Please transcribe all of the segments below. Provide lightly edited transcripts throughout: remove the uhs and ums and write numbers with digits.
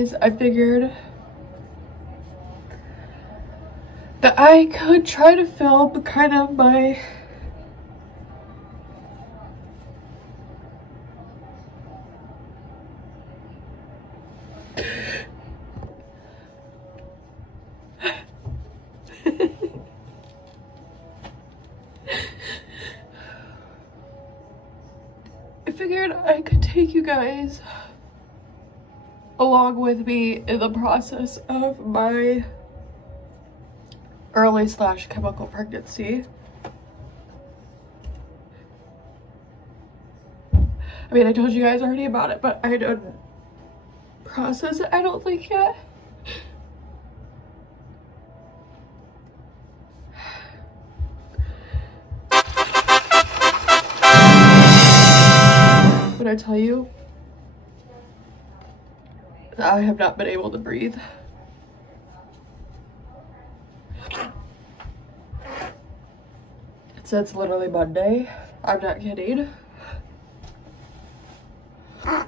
anyways, I figured that I could try to film kind of my I figured I could take you guys along with me in the process of my early/chemical pregnancy. I mean, I told you guys already about it, but I don't process it, I don't think, yet. When I tell you, I have not been able to breathe. Since literally Monday. I'm not kidding. I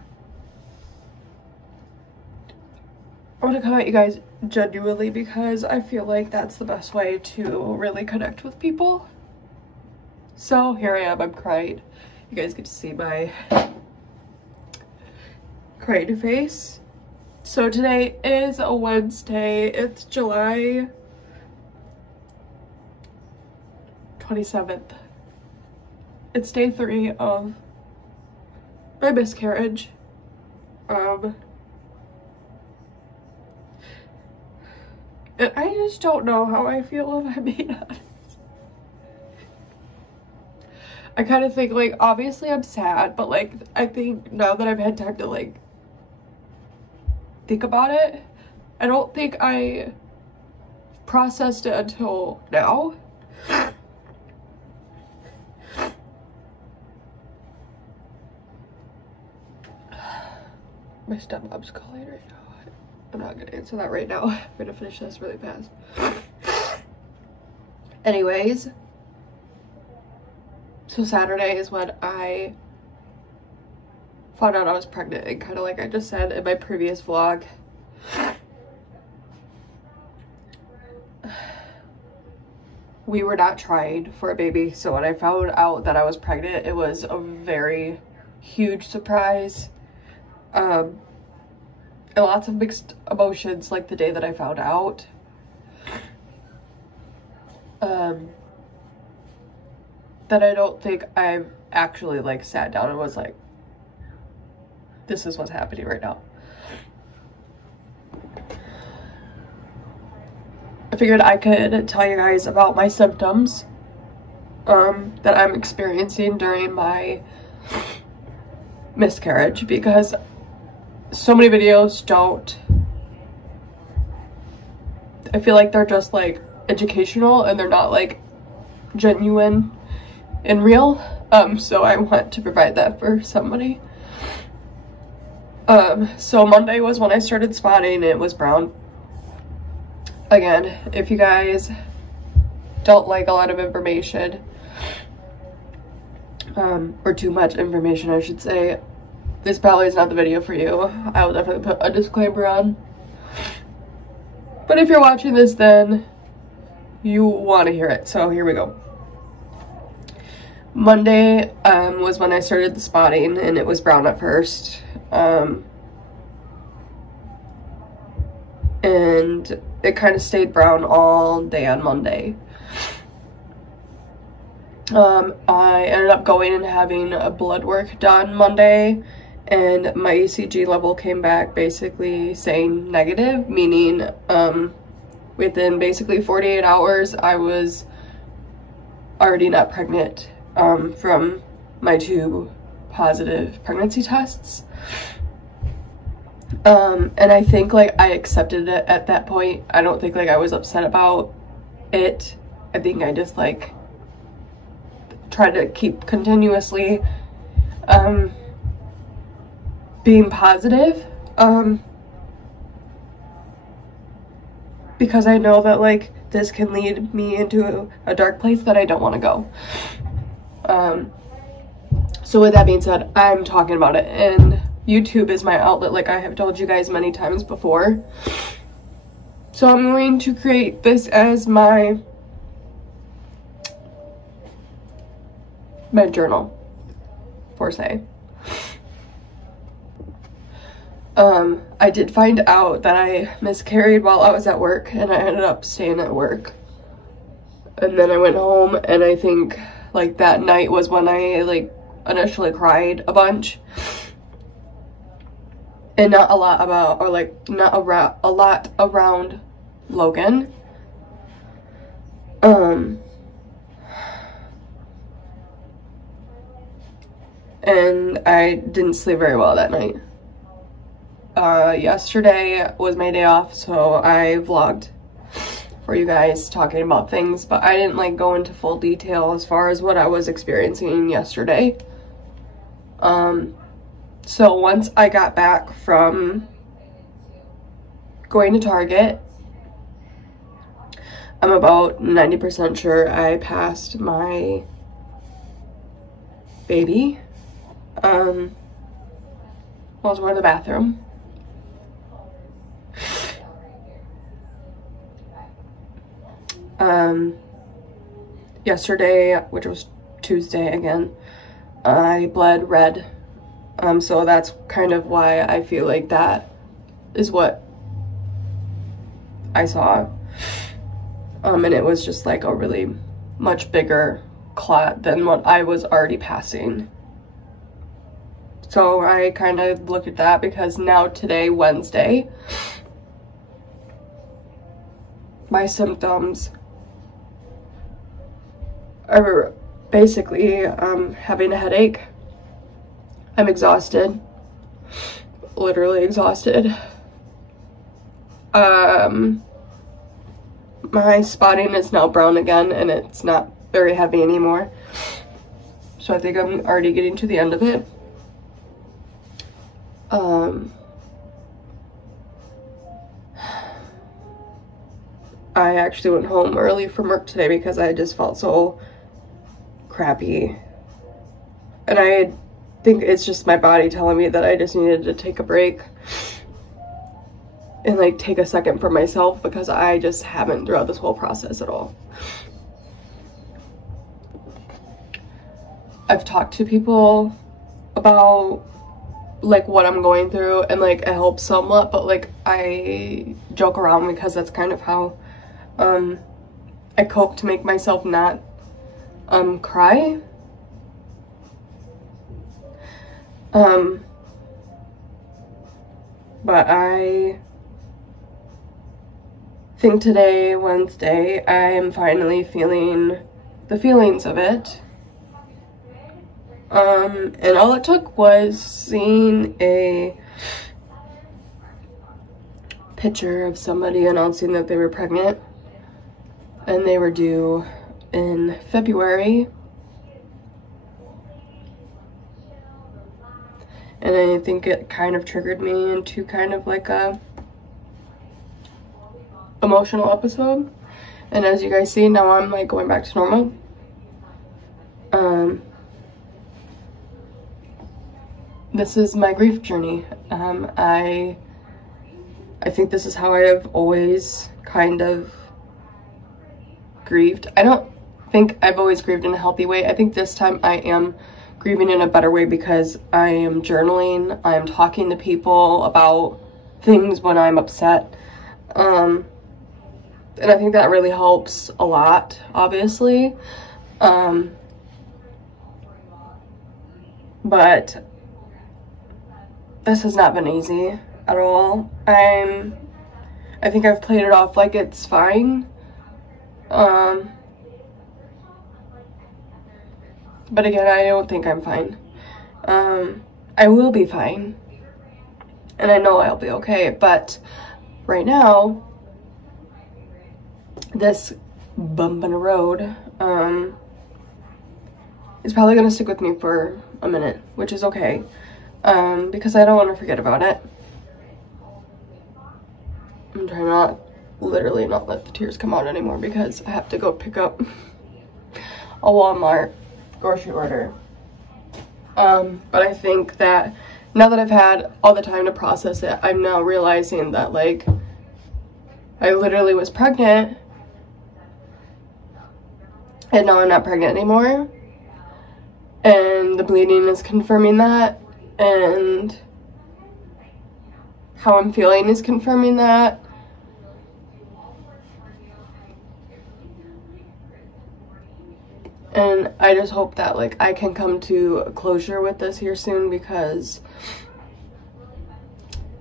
want to come at you guys genuinely because I feel like that's the best way to really connect with people. So here I am, I'm crying. You guys get to see my crying face. So today is a Wednesday. It's July 27th. It's day 3 of my miscarriage. And I just don't know how I feel, if I'm being honest. I kind of think, like, obviously I'm sad, but like I think now that I've had time to like think about it, I don't think I processed it until now. My stepmom's calling right now. I'm not gonna answer that right now. I'm gonna finish this really fast. Anyways, so Saturday is when I found out I was pregnant, and kind of like I just said in my previous vlog, we were not trying for a baby. So when I found out that I was pregnant, it was a very huge surprise. And lots of mixed emotions like the day that I found out. That I don't think I've actually like sat down and was like, this is what's happening right now. I figured I could tell you guys about my symptoms that I'm experiencing during my miscarriage, because so many videos don't, I feel like they're just like educational and they're not like genuine and real. So I want to provide that for somebody. So Monday was when I started spotting. It was brown. Again, if you guys don't like a lot of information, or too much information, I should say, this probably is not the video for you. I will definitely put a disclaimer on. But if you're watching this, then you want to hear it. So here we go. Monday was when I started the spotting, and it was brown at first. And it kind of stayed brown all day on Monday. I ended up going and having a blood work done Monday, and my ECG level came back basically saying negative, meaning within basically 48 hours I was already not pregnant from my 2 positive pregnancy tests. And I think like I accepted it at that point. I don't think like I was upset about it. I think I just like tried to keep continuously being positive, because I know that like this can lead me into a dark place that I don't want to go. So with that being said, I'm talking about it in YouTube is my outlet, like I have told you guys many times before. So I'm going to create this as my journal, per se. I did find out that I miscarried while I was at work, and I ended up staying at work. And then I went home, and I think like that night was when I like initially cried a bunch. And not a lot about, or like not a lot around Logan. And I didn't sleep very well that night. Yesterday was my day off, so I vlogged for you guys talking about things, but I didn't like go into full detail as far as what I was experiencing yesterday. So once I got back from going to Target, I'm about 90% sure I passed my baby. I was going to the bathroom. Yesterday, which was Tuesday again, I bled red. So that's kind of why I feel like that is what I saw. And it was just like a really much bigger clot than what I was already passing. So I kind of looked at that because now today, Wednesday, my symptoms are basically having a headache. I'm exhausted, literally exhausted. My spotting is now brown again, and it's not very heavy anymore. So I think I'm already getting to the end of it. I actually went home early from work today because I just felt so crappy. And I think it's just my body telling me that I just needed to take a break and like take a second for myself, because I just haven't throughout this whole process at all. I've talked to people about like what I'm going through, and like it helps somewhat, but like I joke around because that's kind of how I cope to make myself not cry. But I think today, Wednesday, I am finally feeling the feelings of it. And all it took was seeing a picture of somebody announcing that they were pregnant, and they were due in February. And I think it kind of triggered me into kind of like a emotional episode. And as you guys see, now I'm like going back to normal. This is my grief journey. I think this is how I have always kind of grieved. I don't think I've always grieved in a healthy way. I think this time I am grieving in a better way because I am journaling. I am talking to people about things when I'm upset. And I think that really helps a lot, obviously. But this has not been easy at all. I think I've played it off like it's fine. But again, I don't think I'm fine. I will be fine. And I know I'll be okay. But right now, this bump in the road is probably going to stick with me for a minute, which is okay. Because I don't want to forget about it. I'm trying not, literally not let the tears come out anymore because I have to go pick up a Walmart grocery order. But I think that now that I've had all the time to process it, I'm now realizing that, like, I literally was pregnant and now I'm not pregnant anymore, and the bleeding is confirming that, and how I'm feeling is confirming that. And I just hope that, like, I can come to closure with this here soon, because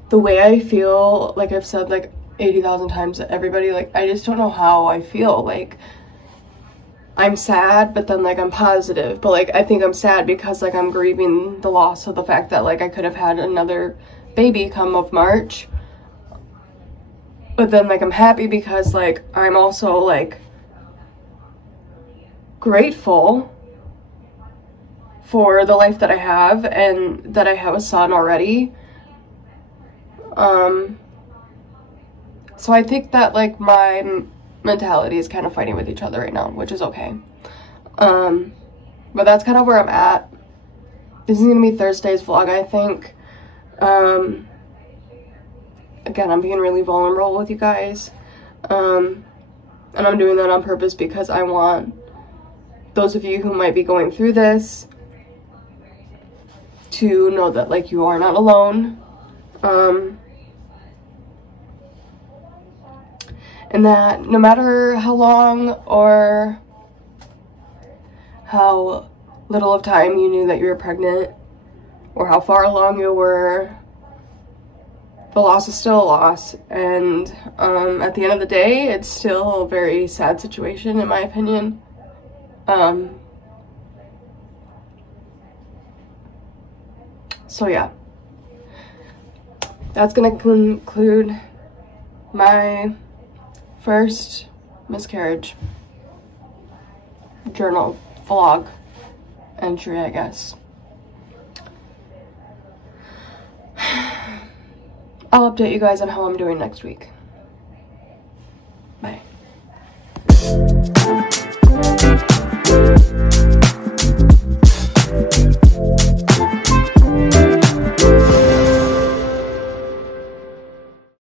the way I feel, like I've said like 80,000 times to everybody, like, I just don't know how I feel. Like, I'm sad, but then, like, I'm positive. But, like, I think I'm sad because, like, I'm grieving the loss of the fact that, like, I could have had another baby come of March. But then, like, I'm happy because, like, I'm also, like, grateful for the life that I have, and that I have a son already. So I think that, like, my mentality is kind of fighting with each other right now, which is okay. But that's kind of where I'm at. This is gonna be Thursday's vlog, I think. Again, I'm being really vulnerable with you guys. And I'm doing that on purpose because I want those of you who might be going through this to know that, like, you are not alone. And that no matter how long or how little of time you knew that you were pregnant, or how far along you were, the loss is still a loss. And at the end of the day, it's still a very sad situation, in my opinion. So yeah, that's gonna conclude my first miscarriage journal vlog entry, I guess. I'll update you guys on how I'm doing next week. Bye.